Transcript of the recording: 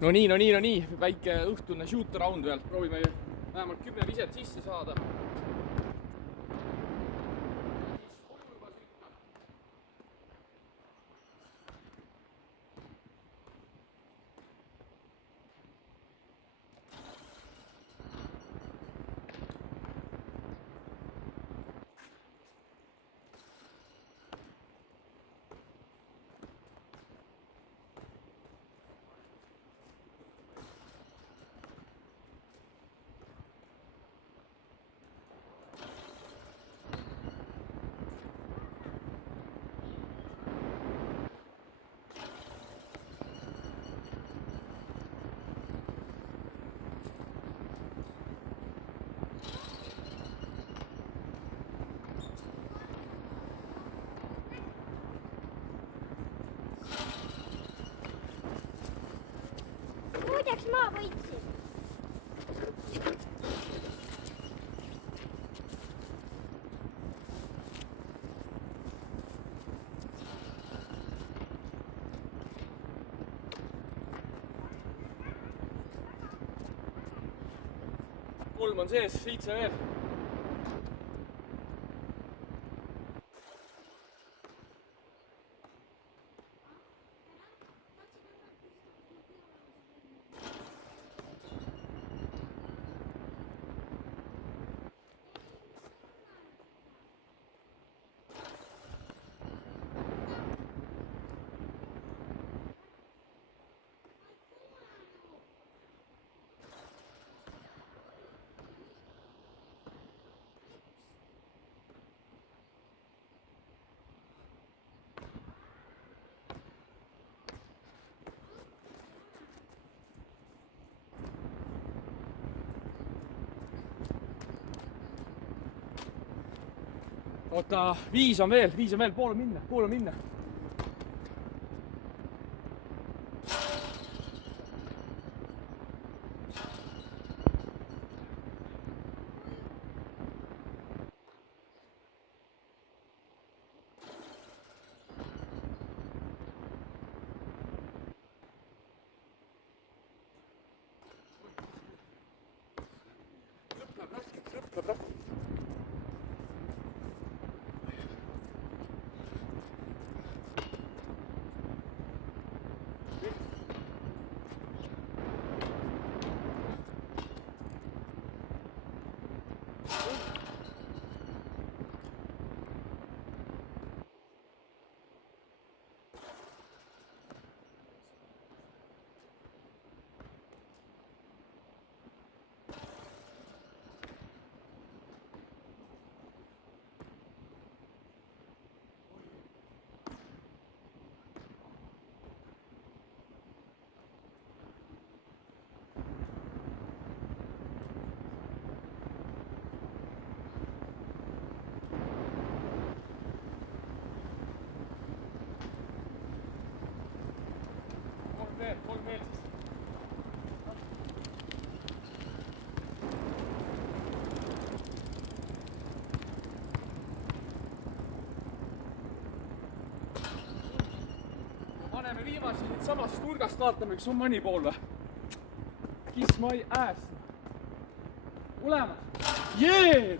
no nii, väike õhtune shoot around veel, proovime vähemalt 10 viset sisse saada. Muideks ma võitsin. Kolm on sees, 7 veel. Oota, 5 on veel, pool on minna. Lõpp läheb raskeks. Kolm veel siis. Paneme viimasi siit samast nurgast, vaatame, kas on mõni pool või. Kiss my ass. Olemas. Jee!